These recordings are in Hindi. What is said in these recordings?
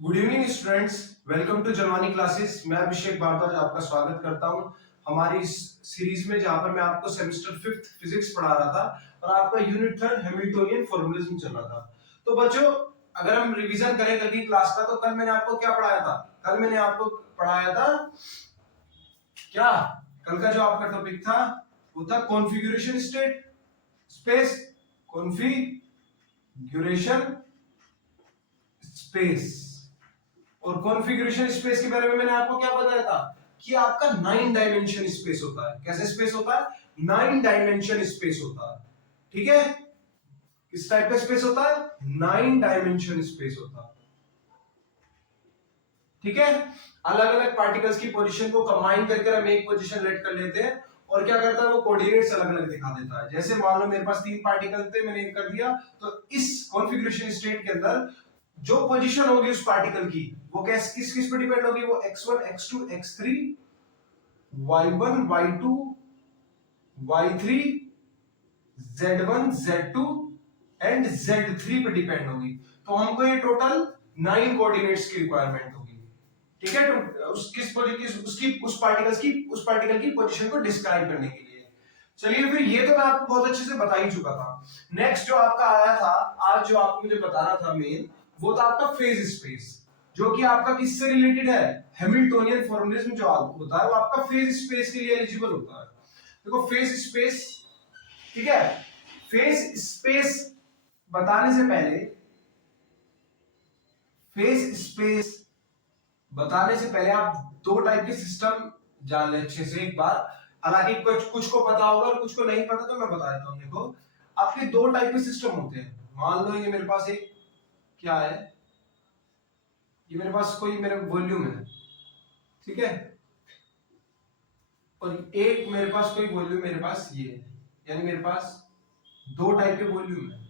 Good evening students, welcome to Germany classes. मैं अभिषेक भारद्वाज आपका स्वागत करता हूं हमारी इस सीरीज में, जहां पर मैं आपको सेमेस्टर 5th फिजिक्स पढ़ा रहा था और आपका यूनिट 3 हैमिल्टोनियन फॉर्मूलिज्म चल रहा था। तो बच्चों, अगर हम रिवीजन करें कल की क्लास का, तो कल मैंने आपको क्या पढ़ाया था? कल मैंने आपको पढ़ाया था क्या? कल का जो आपका टॉपिक था वो था configuration state space, configuration space. और कॉन्फ़िगरेशन स्पेस के बारे में मैंने आपको क्या बताया था कि आपका 9 डायमेंशन स्पेस होता है। कैसे स्पेस होता है? 9 डायमेंशन स्पेस होता है। ठीक है, किस टाइप का स्पेस होता है? 9 डायमेंशन स्पेस होता है। ठीक है, अलग अलग पार्टिकल्स की पोजीशन को कंबाइन करके हम एक पोजीशन लेट कर लेते हैं और क्या करता है वो कोऑर्डिनेट्स अलग अलग दिखा देता है। जैसे मान लो मेरे पास 3 पार्टिकल थे, मैंने एक कर दिया, तो इस कॉन्फ़िगरेशन स्टेट के अंदर जो पोजीशन होगी उस पार्टिकल की वो किस किस पे डिपेंड होगी? वो x1 x2 x3 y1 y2 y3 z1 z2 and z3 पे डिपेंड होगी। तो हमको ये टोटल 9 कोऑर्डिनेट्स की रिक्वायरमेंट होगी। ठीक है, तो उस पार्टिकल की पोजीशन को डिस्क्राइब करने के लिए। चलिए, फिर ये तो मैं आपको बहुत अच्छे से बता ही चुका था। नेक्स्ट जो आपका आया था आज, जो आपको मुझे बताना था मेन, वो था आपका फेज स्पेस, जो कि आपका किससे रिलेटेड है? हैमिल्टोनियन फॉर्मूलिज्म जो होता है वो आपका फेज स्पेस के लिए एलिजिबल होता है। देखो फेज स्पेस, ठीक है, फेज स्पेस बताने से पहले, फेज स्पेस बताने से पहले आप दो टाइप के सिस्टम जान ले अच्छे से एक बार। हालांकि कुछ को पता होगा और कुछ को नहीं पता, तो मैं बता देता हूं। देखो, आपके दो टाइप के सिस्टम होते हैं। मान लो ये मेरे पास एक क्या है, ये मेरे पास कोई मेरा वॉल्यूम है, ठीक है, और एक मेरे पास कोई वॉल्यूम मेरे पास ये है, यानी मेरे पास दो टाइप के वॉल्यूम है।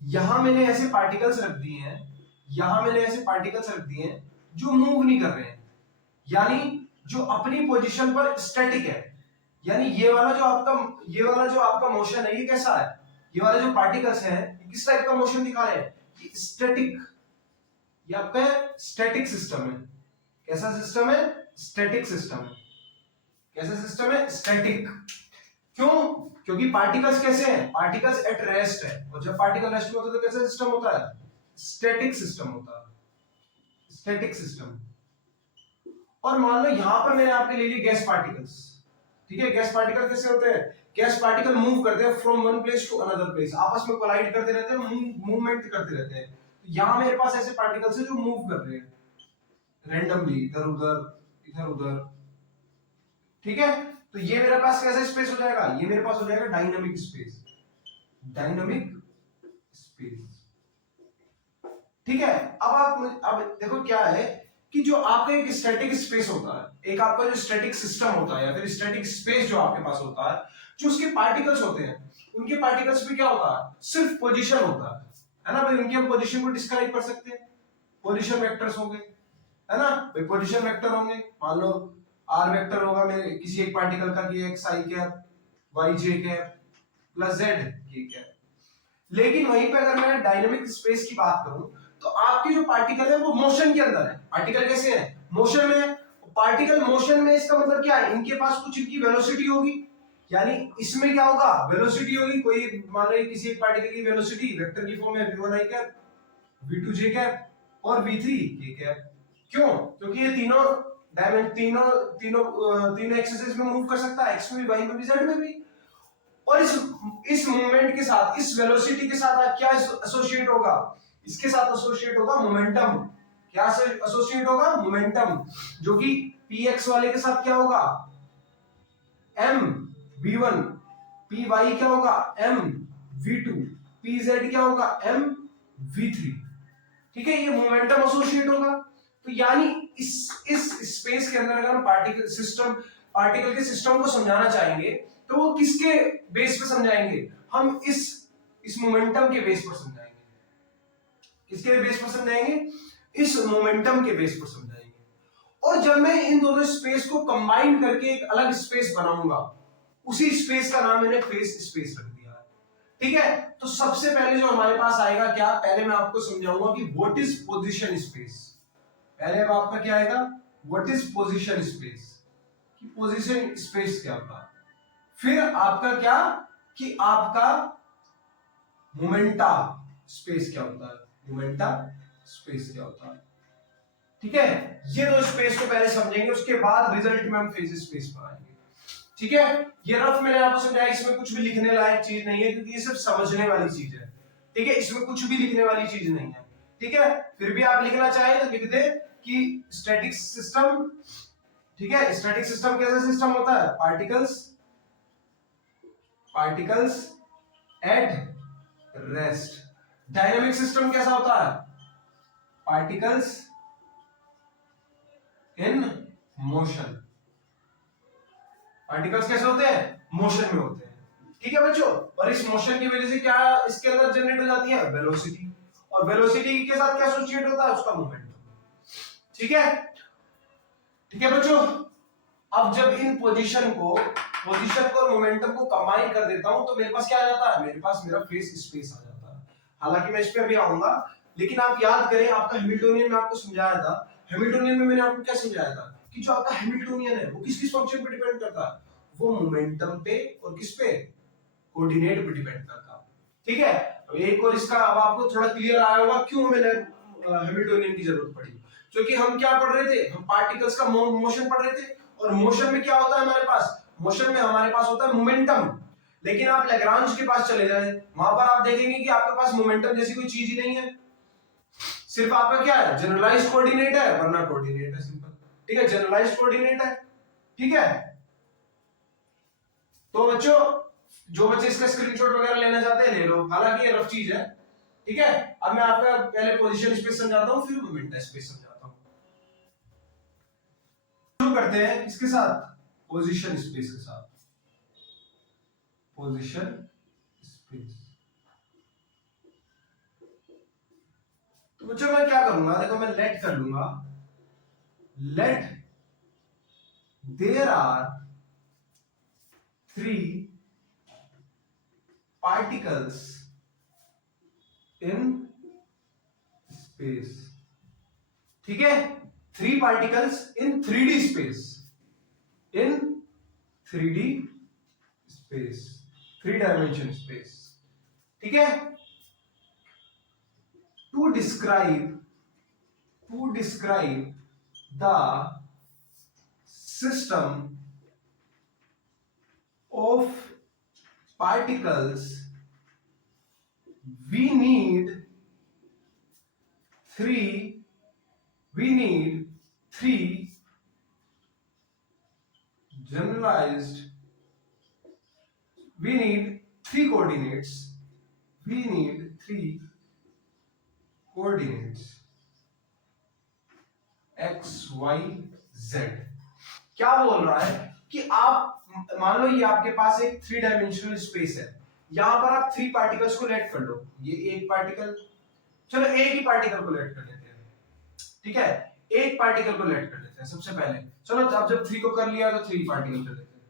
यहां मैंने ऐसे पार्टिकल्स रख दिए हैं, यहां मैंने ऐसे पार्टिकल्स रख दिए हैं जो मूव नहीं कर रहे हैं, यानी जो अपनी पोजीशन पर स्टैटिक है। यानी ये वाला जो आपका मोशन है, ये कैसा है? ये वाले जो पार्टिकल्स हैं ये किस टाइप का मोशन दिखा रहे हैं? ये स्टैटिक, ये आपका स्टैटिक सिस्टम है। कैसा सिस्टम है? स्टैटिक सिस्टम है। कैसा सिस्टम है? स्टैटिक। क्यों? क्योंकि पार्टिकल्स कैसे हैं? पार्टिकल्स एट रेस्ट है, और जब पार्टिकल रेस्ट में होता है तो कैसा सिस्टम होता है? स्टैटिक सिस्टम होता है, स्टैटिक सिस्टम। और मान लो यहां पर मैंने आपके ले लिए गैस पार्टिकल्स। ठीक है, गैस पार्टिकल कैसे होते हैं? गैस पार्टिकल मूव करते हैं from one place to another place, आपस में कोलाइड करते रहते हैं, मूवमेंट करते रहते हैं। तो यहां मेरे पास ऐसे पार्टिकल्स हैं जो मूव कर रहे हैं रैंडमली, इधर उधर इधर उधर। ठीक है, तो ये मेरे पास कैसा स्पेस हो जाएगा? ये मेरे पास हो जाएगा डायनामिक स्पेस, डायनामिक स्पेस। ठीक है, अब देखो क्या है कि जो आपका एक स्टैटिक स्पेस होता है, एक आपका जो स्टैटिक सिस्टम होता है या फिर स्टैटिक स्पेस जो आपके पास होता है, जो उसके पार्टिकल्स होते हैं, उनके पार्टिकल्स में क्या होता है? सिर्फ पोजीशन होता है ना भाई। उनकी हम पोजीशन को डिस्क्राइब कर सकते हैं, पोजीशन वेक्टर्स होंगे, है ना भाई। पोजीशन वेक्टर होंगे, मान लो आर वेक्टर होगा मेरे किसी एक पार्टिकल का कि एक्स आई कैप वाई जे कैप प्लस जेड के कैप। लेकिन वहीं पे अगर मैं डायनामिक स्पेस की बात करूं, तो आपके जो पार्टिकल है वो मोशन के अंदर है। पार्टिकल कैसे है? मोशन में। पार्टिकल मोशन में, इसका मतलब क्या है? इनके पास कुछ इनकी वेलोसिटी होगी, यानी इसमें क्या होगा? वेलोसिटी होगी। कोई मान लो किसी एक पार्टिकल की वेलोसिटी वेक्टर की फॉर्म में v1 i cap, v2 j cap और v3 k कैप। क्यों? क्योंकि ये तीनों तीनों तीनों तीनों एक्सिस में मूव कर सकता है, x में भी, y में भी, z में भी। और इस मूवमेंट के साथ, इस वेलोसिटी के साथ क्या एसोसिएट होगा? इसके साथ एसोसिएट होगा मोमेंटम। क्या एसोसिएट होगा? मोमेंटम, जो कि px वाले के साथ क्या होगा? m v1, py क्या होगा? m v2, pz क्या होगा? m v3। ठीक है, ये मोमेंटम एसोसिएट होगा। तो यानी इस स्पेस के अंदर अगर हम पार्टिकल के सिस्टम को समझाना चाहेंगे, तो वो किसके बेस पे समझाएंगे? हम इस मोमेंटम के बेस पर समझाएंगे। किसके बेस पर समझाएंगे? इस मोमेंटम के बेस पर समझाएंगे। और जब मैं इन दोनों स्पेस को कंबाइन करके एक अलग स्पेस बनाऊंगा, उसी स्पेस का नाम मैंने फेज स्पेस रख दिया है। ठीक है, तो सबसे पहले जो हमारे पास आएगा क्या, पहले मैं आपको समझाऊंगा कि व्हाट इज पोजीशन स्पेस। पहले अब आपका क्या आएगा, व्हाट इज पोजीशन स्पेस, कि पोजीशन स्पेस क्या होता है। फिर आपका क्या, कि आपका मोमेंटा स्पेस क्या होता है, मोमेंटा स्पेस क्या होता है। ठीक है, ये दो स्पेस को पहले समझेंगे, उसके बाद रिजल्ट में हम फेज स्पेस पर आएंगे। ठीक है, ये रफ मैंने आपको समझाया, इसमें कुछ भी लिखने लायक चीज नहीं है, क्योंकि ये सिर्फ समझने वाली चीज है। ठीक है, इसमें कुछ भी लिखने वाली चीज नहीं है। ठीक है, फिर भी आप लिखना चाहें तो लिख दे कि स्टैटिक सिस्टम, ठीक है, स्टैटिक सिस्टम कैसा सिस्टम होता है, particles at rest. Dynamic system कैसा होता है, पार्टिकल्स इन मोशन। पार्टिकल्स कैसे होते हैं, मोशन में होते हैं। ठीक है बच्चों, और इस मोशन की वजह से क्या इसके अंदर जनरेट हो जाती है, वेलोसिटी, और वेलोसिटी के साथ क्या एसोसिएट होता है, उसका मोमेंटम। ठीक है, ठीक है बच्चों, अब जब इन पोजीशन को और मोमेंटम को कंबाइन कर देता हूं तो मेरे पास क्या आ जाता है, मेरे पास मेरा फेस स्पेस आ जाता है। हालांकि मैं इस पे अभी आऊंगा, लेकिन आप याद करें, आपका हैमिल्टोनियन में आपको समझाया था, हैमिल्टोनियन में मैंने आपको क्या समझाया था कि जो आपका हैमिल्टोनियन है वो किस फंक्शन पे डिपेंड करता है, वो मोमेंटम पे और किस पे, कोऑर्डिनेट पे डिपेंड करता है। ठीक है, एक और इसका अब आपको थोड़ा क्लियर आया होगा क्यों मैंने हैमिल्टोनियन की जरूरत पड़ी, क्योंकि हम क्या पढ़ रहे थे, हम पार्टिकल्स का मोशन पढ़ रहे थे, और मोशन में क्या होता है हमारे पास, मोशन में हमारे पास होता है मोमेंटम। लेकिन आप लैग्रांज के पास चले जाए, वहां पर आप देखेंगे कि आपके पास मोमेंटम जैसी कोई चीज ही नहीं है, सिर्फ आपका क्या है, जनरलाइज्ड कोऑर्डिनेट है, वरना कोऑर्डिनेट है सिंपल। ठीक है, जनरलाइज्ड कोऑर्डिनेट है। ठीक है, तो बच्चों जो बच्चे इसका स्क्रीनशॉट वगैरह लेना चाहते हैं ले लो, हालांकि ये रफ चीज है। ठीक है, अब मैं आपका पहले पोजीशन स्पेस समझाता हूं, फिर मोमेंटम स्पेस समझाता हूं। शुरू करते हैं इसके साथ, पोजीशन स्पेस के साथ। पोजीशन स्पेस, तो बच्चों मैं क्या करूंगा, देखो मैं लेट कर लूंगा, let there are 3 particles in space। ठीक है, 3 particles in 3D space, in 3D space, 3 dimension space। ठीक है, to describe the system of particles we need three generalized, we need 3 coordinates, x y z। क्या बोल रहा है कि आप मान लो ये आपके पास एक 3 डायमेंशनल स्पेस है, यहां पर आप 3 पार्टिकल्स को लेट कर लो, ये एक पार्टिकल, चलो एक ही पार्टिकल को लेट कर लेते हैं। ठीक है, एक पार्टिकल को लेट कर लेते हैं सबसे पहले, चलो अब जब 3 को कर लिया तो 3 पार्टिकल कर लेते हैं।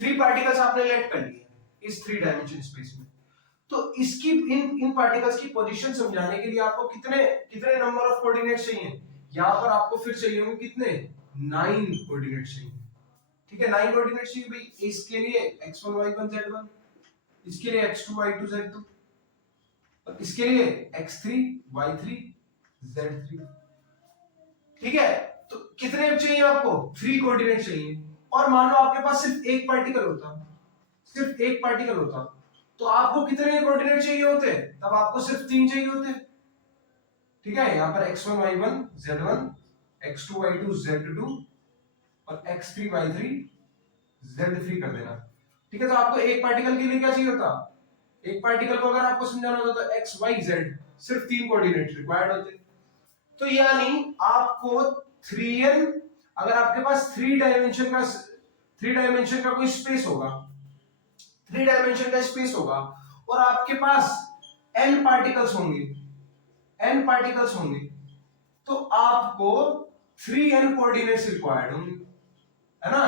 3 पार्टिकल्स आपने लेट कर लिए इस 3 डायमेंशन स्पेस में, तो इसकी इन पार्टिकल्स की पोजीशन समझाने के लिए आपको कितने नंबर ऑफ कोऑर्डिनेट्स चाहिए, यहां पर आपको फिर चाहिए होंगे कितने, 9 कोऑर्डिनेट्स चाहिए। ठीक है, 9 कोऑर्डिनेट्स चाहिए भाई, इसके लिए x1 y1 z1, इसके लिए x2 y2 z2, और इसके लिए x3 y3 z3। ठीक है, तो कितने चाहिए आपको, 3 कोऑर्डिनेट चाहिए, और मान लो आपके पास सिर्फ एक पार्टिकल होता, तो आपको कितने कोऑर्डिनेट चाहिए होते, तब आपको सिर्फ 3 चाहिए होते। ठीक है, यहां पर x1 y1 z1, x2 y2 z2 और x3 y3 z3 कर देना। ठीक है, तो आपको एक पार्टिकल के लिए क्या चाहिए होता, एक पार्टिकल को अगर आपको समझाना होता तो x y z सिर्फ 3 कोऑर्डिनेट रिक्वायर्ड होते। तो यानी आपको 3n, अगर आपके पास 3 डायमेंशन का कोई स्पेस होगा, 3 डायमेंशन का स्पेस होगा, और आपके पास n पार्टिकल्स होंगे, तो आपको 3n कोऑर्डिनेट्स रिक्वायर्ड होंगे, है ना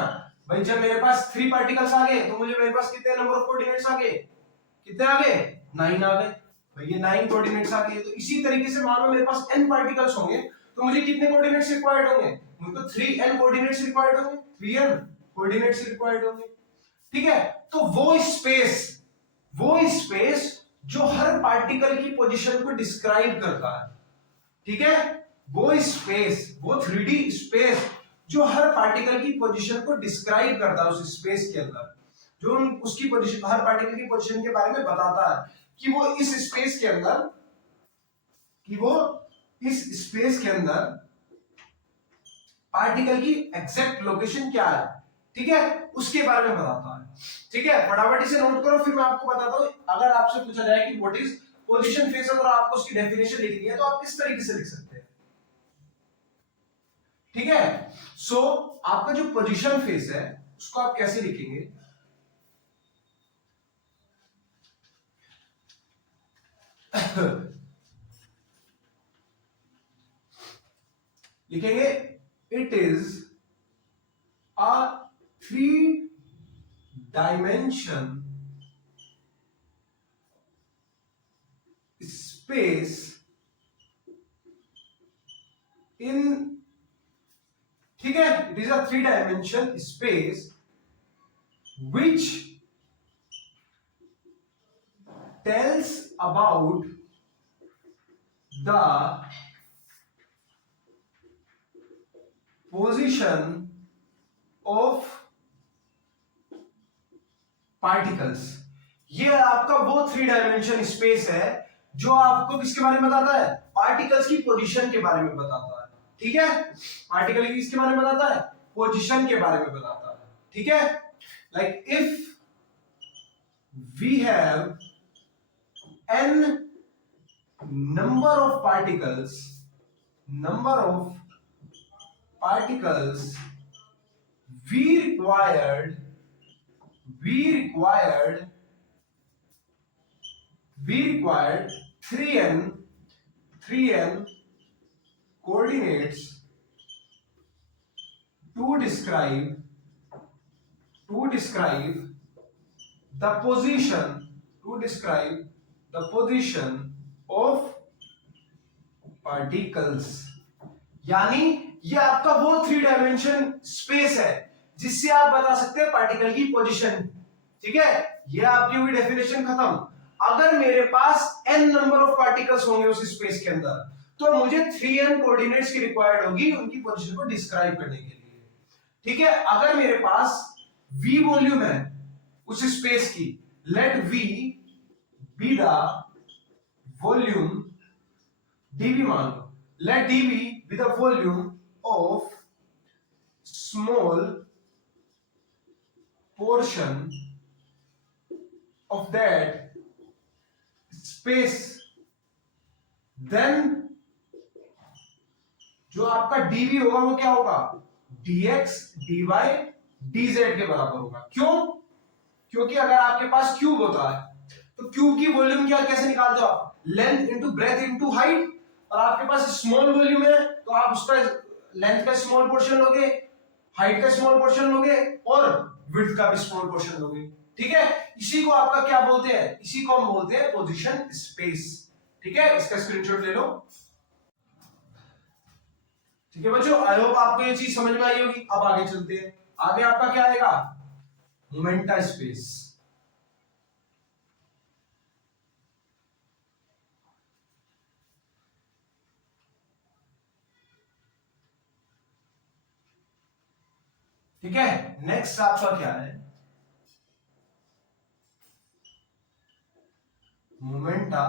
भाई। जब मेरे पास 3 पार्टिकल्स आ गए तो मेरे पास कितने नंबर ऑफ कोऑर्डिनेट्स आ गए, कितने आ गए 9 आ गए भाई, ये 9 कोऑर्डिनेट्स आ गए। तो इसी तरीके से मान लो मेरे पास n पार्टिकल्स होंगे तो मुझे कितने कोऑर्डिनेट्स रिक्वायर्ड होंगे, मुझे 3n कोऑर्डिनेट्स रिक्वायर्ड होंगे, 3n कोऑर्डिनेट्स रिक्वायर्ड होंगे। ठीक है, तो वो स्पेस जो हर पार्टिकल की पोजीशन को डिस्क्राइब करता है, ठीक है, वो स्पेस, वो 3D स्पेस जो हर पार्टिकल की पोजीशन को डिस्क्राइब करता है, उस स्पेस के अंदर जो उसकी पोजीशन, हर पार्टिकल की पोजीशन के बारे में बताता है कि वो इस स्पेस के अंदर, कि वो इस स्पेस के अंदर पार्टिकल की एग्जैक्ट लोकेशन क्या है, ठीक है, उसके बारे में बताता है। ठीक है, फटाफट इसे नोट करो, फिर मैं आपको बताता हूं। अगर आपसे पूछा जाए कि व्हाट इज पोजीशन फेस और आपको उसकी डेफिनेशन लिखनी है तो आप किस तरीके से लिख सकते हैं। ठीक है, सो आपका जो पोजीशन फेस है उसको आप कैसे लिखेंगे, लिखेंगे it is a 3 dimension space in, ठीक है, it is a 3 dimension space which tells about the position of particles। ये आपका वो 3 डायमेंशन स्पेस है जो आपको किसके बारे में बताता है, पार्टिकल्स की पोजीशन के बारे में बताता है। ठीक है, पार्टिकल की किसके बारे में बताता है, पोजीशन के बारे में बताता है। ठीक है, like if we have n number of particles we required 3n coordinates to describe the position of particles। यानी ये आपका वो 3 डायमेंशन स्पेस है जिससे आप बता सकते हैं पार्टिकल की पोजीशन। ठीक है, ये आपकी हुई डेफिनेशन खत्म। अगर मेरे पास n नंबर ऑफ पार्टिकल्स होंगे उस स्पेस के अंदर तो मुझे 3n कोऑर्डिनेट्स की रिक्वायर्ड होगी उनकी पोजीशन को डिस्क्राइब करने के लिए। ठीक है, अगर मेरे पास v वॉल्यूम है उस स्पेस की, let v be the volume, dv मान लो, let dv be the volume of small portion of that space, then जो आपका dv होगा वो क्या होगा, dx dy dz के बराबर होगा। क्यों, क्योंकि अगर आपके पास क्यूब होता है तो क्यूब की वॉल्यूम क्या कैसे निकालते हो आप, length into breadth into height, और आपके पास स्मॉल वॉल्यूम है तो आप उसका लेंथ का स्मॉल पोर्शन लोगे, हाइट का स्मॉल पोर्शन लोगे और विड्थ का भी स्मॉल पोर्शन लोगे। ठीक है, इसी को आपका क्या बोलते हैं, इसी को हम बोलते हैं पोजीशन स्पेस। ठीक है, इसका स्क्रीनशॉट ले लो। ठीक है बच्चों, आई होप आपको ये चीज समझ में आई होगी। अब आगे चलते हैं, आगे आपका क्या आएगा, मोमेंटा स्पेस। ठीक है, नेक्स्ट आपका क्या है, मोमेंटा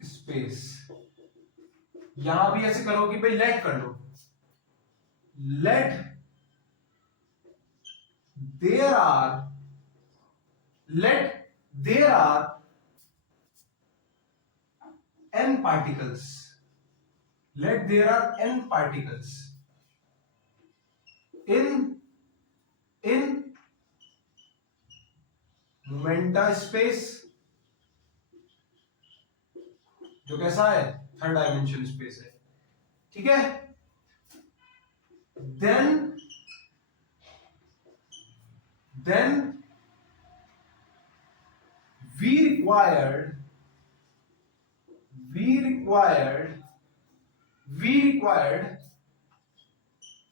स्पेस। यहां भी ऐसे करो कि भाई लेट कर लो, let there are n particles, let there are n particles in momenta space, जो कैसा है, 3 डायमेंशन स्पेस है। ठीक है, then we required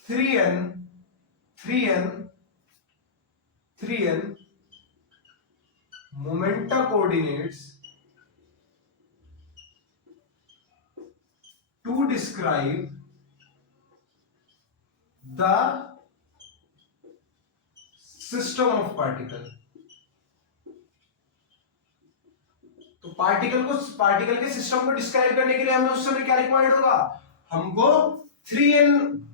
3n momenta coordinates to describe the system of particle. तो पार्टिकल के सिस्टम को डिस्क्राइब करने के लिए हमें उस समय क्या रिक्वायर्ड होगा, हमको 3n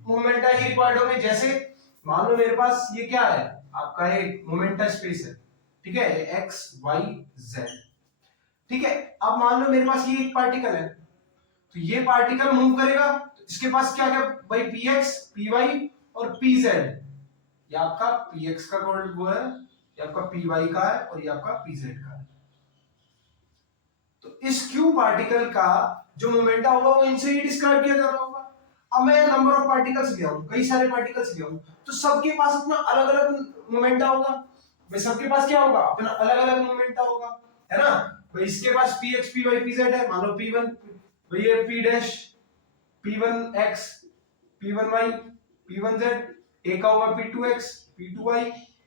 मोमेंटा ही रिक्वायर्ड होंगे। जैसे मान लो मेरे पास ये क्या है, आपका एक मोमेंटा स्पेस है, ठीक है, x y z, ठीक है। अब मान लो मेरे पास ये एक पार्टिकल है, तो ये पार्टिकल मूव करेगा, तो इसके पास क्या क्या भाई, px py और pz। ये आपका px का वो है, ये आपका py का है और ये आपका pz का है। तो इस क्यू पार्टिकल का जो मोमेंटा होगा वो इनसे ही डिस्क्राइब किया जा रहा होगा। अब मैं नंबर ऑफ पार्टिकल्स लिया हूं, कई सारे पार्टिकल्स लिया हूं, तो सबके पास अपना अलग अलग मोमेंटा होगा भाई, सबके पास क्या होगा, अपना अलग अलग मोमेंटा होगा, है ना भाई। इसके पास px py pz है, मान लो p1 भाई ये p dash p1x p1y p1z, एक का होगा p2x p2y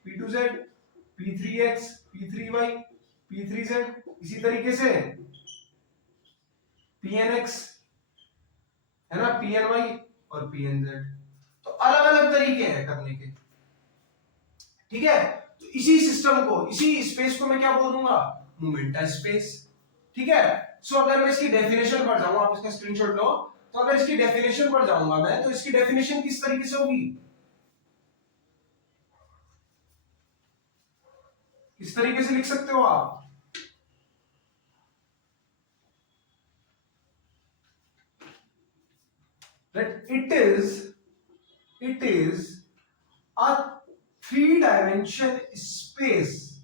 p2z p3x p3y p3z, इसी तरीके से pnx है ना, pny और pnz। तो अलग अलग तरीके हैं करने के, ठीक है। तो इसी सिस्टम को, इसी स्पेस को मैं क्या बोल दूंगा, मोमेंटा स्पेस, ठीक है। सो अगर मैं इसकी डेफिनेशन पढ़ जाऊंगा, आप इसका स्क्रीनशॉट लो, तो अगर इसकी डेफिनेशन पढ़ जाऊंगा मैं, तो इसकी डेफिनेशन किस तरीके से होगी, इस तरीके से लिख सकते हो आप, that it is a three-dimension space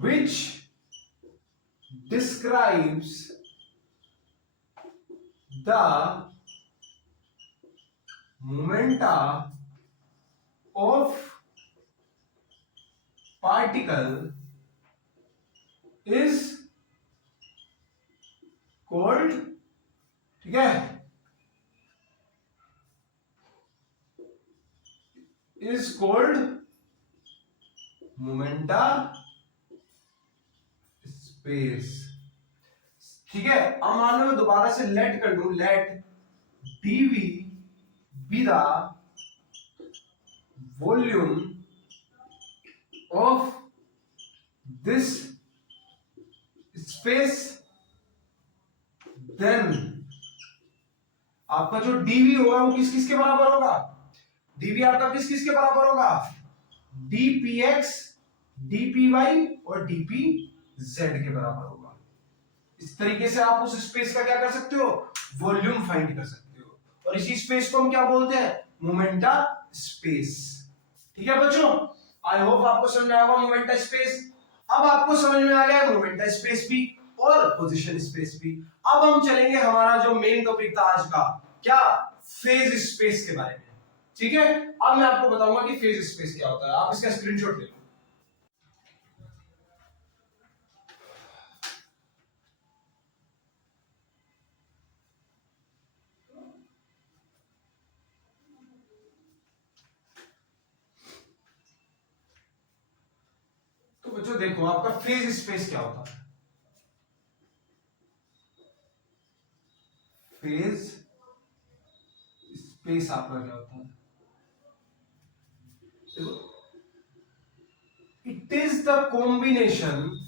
which describes the momenta of particle is called, ठीक है, is called momenta space, ठीक है। अब मान लो मैं दोबारा से लेट कर दूं, late dv be the volume of this space, then आपका जो dv होगा वो किस किस के बराबर होगा, dv आपका किस किस के बराबर होगा, dpx dpy और dpz के बराबर होगा। इस तरीके से आप उस स्पेस का क्या कर सकते हो, वॉल्यूम फाइंड कर सकते हो, और इसी स्पेस को हम क्या बोलते हैं, मोमेंटा स्पेस, ठीक है बच्चों। आई होप आपको समझ में आएगा मोमेंटा स्पेस। अब आपको समझ में आ गया मोमेंटा स्पेस भी और पोजीशन स्पेस भी। अब हम चलेंगे हमारा जो मेन टॉपिक था आज का, क्या, फेज स्पेस के बारे में, ठीक है। अब मैं आपको बताऊंगा कि फेज स्पेस क्या होता है, आप इसका स्क्रीनशॉट ले लो। तो बच्चों देखो, आपका फेज स्पेस क्या होता है, फेज स्पेस आपका क्या होता है, देखो, it is the combination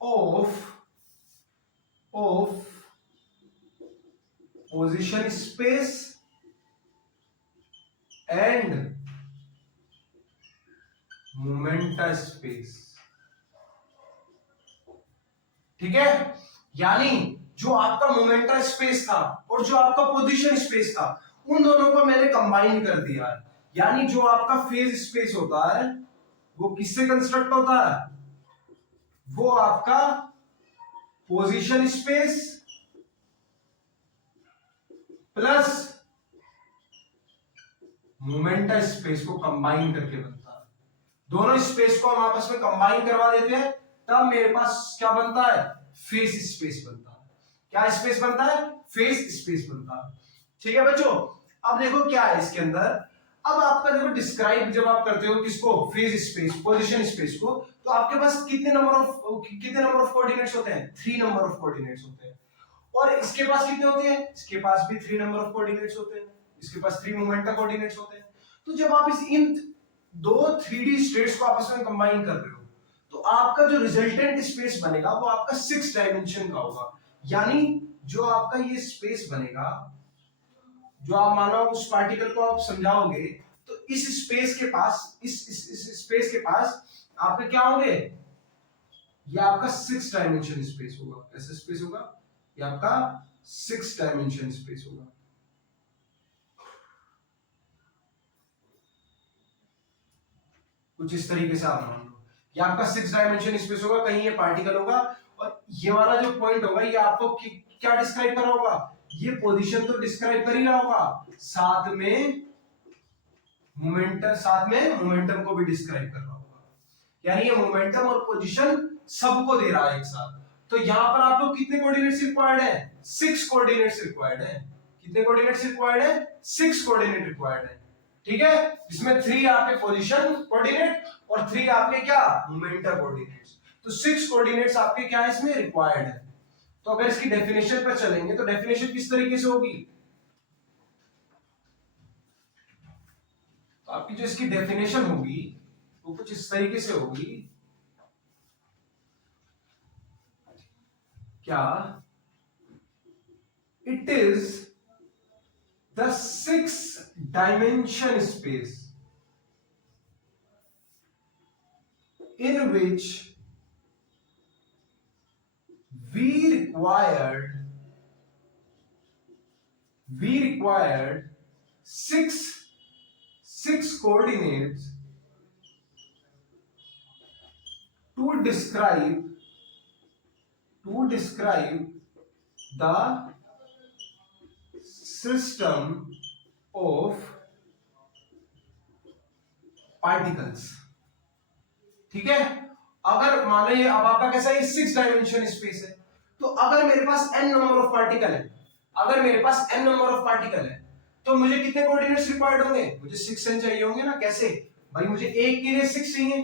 of position space and momenta space, ठीक है। यानी जो आपका मोमेंटा स्पेस था और जो आपका पोजीशन स्पेस था, उन दोनों को मैंने कंबाइन कर दिया है। यानी जो आपका फेज स्पेस होता है वो किससे कंस्ट्रक्ट होता है, वो आपका position space plus momenta space को कंबाइन करके बनता है। दोनों स्पेस को हम आपस में कंबाइन करवा देते हैं, तब मेरे पास क्या बनता है, फेस स्पेस बनता है। क्या स्पेस बनता है, फेस स्पेस बनता है। ठीक है बच्चों, अब देखो क्या है इसके अंदर। अब आपका देखो डिस्क्राइब जब आप करते हो किसको, फेज स्पेस, पोजीशन स्पेस को, तो आपके पास कितने नंबर ऑफ कोऑर्डिनेट्स होते हैं, 3 नंबर ऑफ कोऑर्डिनेट्स होते हैं। और इसके पास कितने होते हैं, इसके पास भी 3 नंबर ऑफ कोऑर्डिनेट्स होते हैं, इसके पास 3 मोमेंटम कोऑर्डिनेट्स होते हैं। तो जब आप इन दो 3D स्टेट्स को आपस में कंबाइन कर रहे हो, तो आपका जो रिजल्टेंट स्पेस बनेगा वो आपका 6 डायमेंशन का होगा। यानी जो आपका ये स्पेस बनेगा, जो आप मानो उस पार्टिकल को आप समझाओगे, तो इस स्पेस के पास, इस स्पेस के पास आपके क्या होंगे, ये आपका 6 डायमेंशन स्पेस होगा। ऐसा स्पेस होगा, ये आपका 6 डायमेंशन स्पेस होगा। कुछ इस तरीके से आप मान लो, ये आपका 6 डायमेंशन स्पेस होगा, कहीं ये पार्टिकल होगा, और ये वाला जो पॉइंट होगा ये आपको क्या डिस्क्राइब कर रहा होगा, ये पोजीशन तो डिस्क्राइब कर ही रहा होगा, साथ में मोमेंटम को भी डिस्क्राइब कर रहा होगा। यानी ये मोमेंटम और पोजीशन सबको दे रहा है एक साथ। तो यहां पर आपको कितने कोऑर्डिनेट्स रिक्वायर्ड है, 6 कोऑर्डिनेट्स रिक्वायर्ड है। कितने कोऑर्डिनेट्स रिक्वायर्ड है, 6 कोऑर्डिनेट रिक्वायर्ड है। ठीक है, इसमें 3 आपके पोजीशन कोऑर्डिनेट और 3 आपके क्या, मोमेंटम कोऑर्डिनेट्स। तो 6 कोऑर्डिनेट्स आपके क्या है, इसमें रिक्वायर्ड है। तो अगर इसकी डेफिनेशन पर चलेंगे तो डेफिनेशन किस तरीके से होगी, तो आपकी जो इसकी डेफिनेशन होगी वो कुछ इस तरीके से होगी, क्या, it is the 6 dimension space in which we required six coordinates to describe the system of particles। ठीक है, अगर मान लो ये अब आपका कैसा है, 6 डायमेंशन स्पेस है, तो अगर मेरे पास n नंबर ऑफ पार्टिकल है, तो मुझे कितने कोऑर्डिनेट्स रिक्वायर्ड होंगे, मुझे 6 n चाहिए होंगे ना। कैसे भाई, मुझे एक के लिए 6 चाहिए,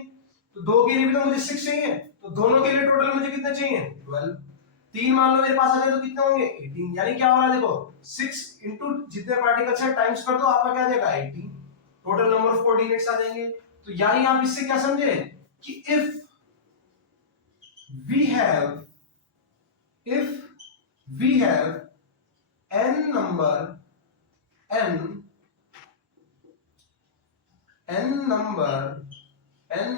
तो दो के लिए भी तो मुझे 6 चाहिए, तो दोनों के लिए टोटल मुझे कितना चाहिए, 12। 3 मान लो मेरे पास आ जाए तो कितने होंगे, 18। यानी क्या हो रहा है, देखो 6 इंटू जितने पार्टिकल्स है टाइम्स कर दो, आपका क्या आ जाएगा, 18। टोटल नंबर ऑफ कोऑर्डिनेट्स आ जाएंगे। तो यानी आप इससे क्या समझे कि if we have n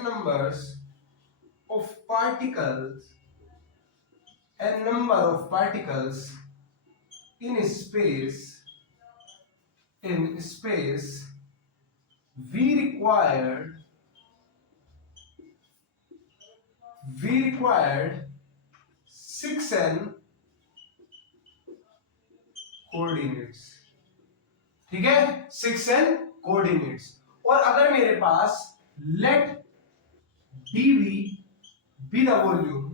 numbers of particles in space we required 6n coordinates. ठीक है, 6n कोऑर्डिनेट्स। और अगर मेरे पास let dv be the volume,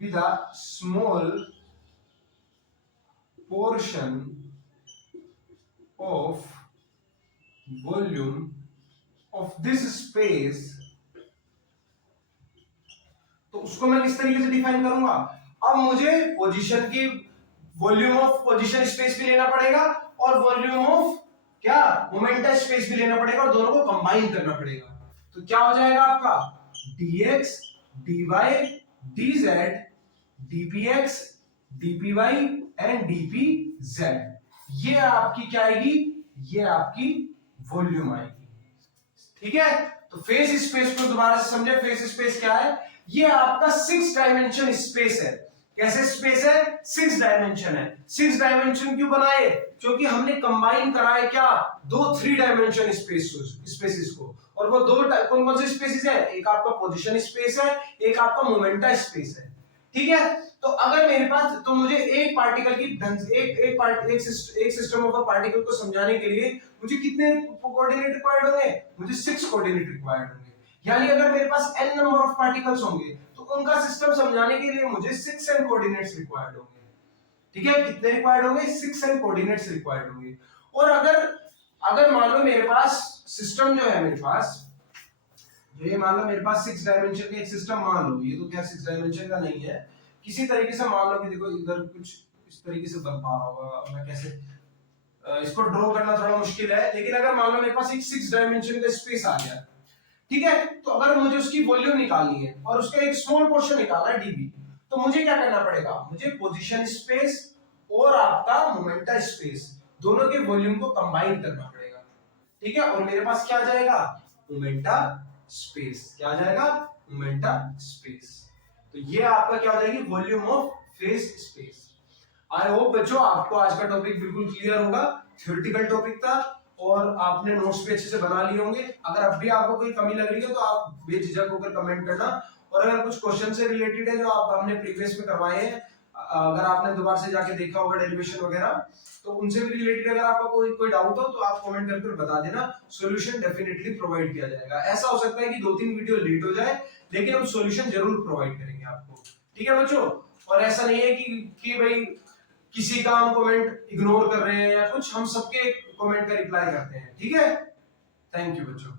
be the small portion of volume of this space, तो उसको मैं किस तरीके से डिफाइन करूंगा। अब मुझे पोजीशन की वॉल्यूम ऑफ पोजीशन स्पेस भी लेना पड़ेगा और वॉल्यूम ऑफ क्या, मोमेंटम स्पेस भी लेना पड़ेगा, और दोनों को कंबाइन करना पड़ेगा। तो क्या हो जाएगा आपका dx dy dz dpx dpy and dpz। ये आपकी क्या आएगी, ये आपकी वॉल्यूम आएगी। ठीक है, तो फेस स्पेस को दोबारा से समझे, फेस स्पेस क्या है, ये आपका 6 डायमेंशन स्पेस है। कैसे स्पेस है, 6 डायमेंशन है। 6 डायमेंशन क्यों बनाए, क्योंकि हमने कंबाइन कराए क्या, दो 3 डायमेंशन स्पेसेस को। और वो दो कौन कौन से स्पेसेस है, एक आपका पोजीशन स्पेस है, एक आपका मोमेंटम स्पेस है। ठीक है। तो अगर मेरे पास, तो मुझे एक पार्टिकल की एक सिस्टम ऑफ अ पार्टिकल को समझाने के लिए मुझे कितने कोऑर्डिनेट रिक्वायर्ड होंगे? मुझे 6 कोऑर्डिनेट रिक्वायर्ड होंगे। यानी अगर मेरे पास n नंबर ऑफ पार्टिकल्स होंगे तो उनका सिस्टम समझाने के लिए मुझे 6 n कोऑर्डिनेट्स रिक्वायर्ड होंगे। ठीक है, कितने रिक्वायर्ड होंगे? 6 n कोऑर्डिनेट्स रिक्वायर्ड होंगे। और अगर अगर मान लो मेरे पास सिस्टम जो है, मेरे पास ये मान लो मेरे पास 6 डायमेंशन का एक सिस्टम मान लो, ये तो क्या 6 डायमेंशन का नहीं है, किसी तरीके से मान लो कि देखो इधर कुछ इस तरीके से बन पा रहा होगा, मैं कैसे इसको ड्रॉ करना थोड़ा मुश्किल है, लेकिन अगर मान लो मेरे पास एक 6 डायमेंशन का स्पेस आ गया, ठीक है, तो अगर मुझे उसकी वॉल्यूम निकालनी है और उसका एक स्मॉल पोर्शन निकालना है डीबी, तो मुझे क्या करना पड़ेगा? मुझे पोजीशन स्पेस और आपका मोमेंटम स्पेस दोनों के वॉल्यूम को कंबाइन करना पड़ेगा। ठीक है, और मेरे पास क्या आ जाएगा? Momentum space. क्या आ जाएगा? Momentum space. तो ये आपका क्या हो जाएगी? Volume of face space. I hope बच्चों आपको आज का टॉपिक बिल्कुल क्लियर होगा। थ्योरेटिकल टॉपिक था और आपने नोट्स भी अच्छे से बना लिए होंगे। अगर अब भी आपको कोई कमी लग रही है तो आप बेझिझक होकर कमेंट करना, और अगर कुछ क्वेश्चन से रिलेटेड है जो आप हमने प्रीवियस में करवाए हैं, अगर आपने दोबारा से जाके देखा होगा डेरिवेशन वगैरह, तो उनसे भी रिलेटेड अगर आपको कोई डाउट हो तो आप कमेंट करके बता देना, सॉल्यूशन डेफिनेटली प्रोवाइड किया जाएगा। ऐसा हो सकता है कि 2-3 वीडियो लेट हो जाए, लेकिन हम सॉल्यूशन जरूर प्रोवाइड करेंगे आपको। ठीक है बच्चों, और ऐसा नहीं है कि भाई किसी का हम कमेंट इग्नोर कर रहे हैं या कुछ, हम सबके कमेंट का रिप्लाई करते हैं। ठीक है, थैंक यू बच्चों।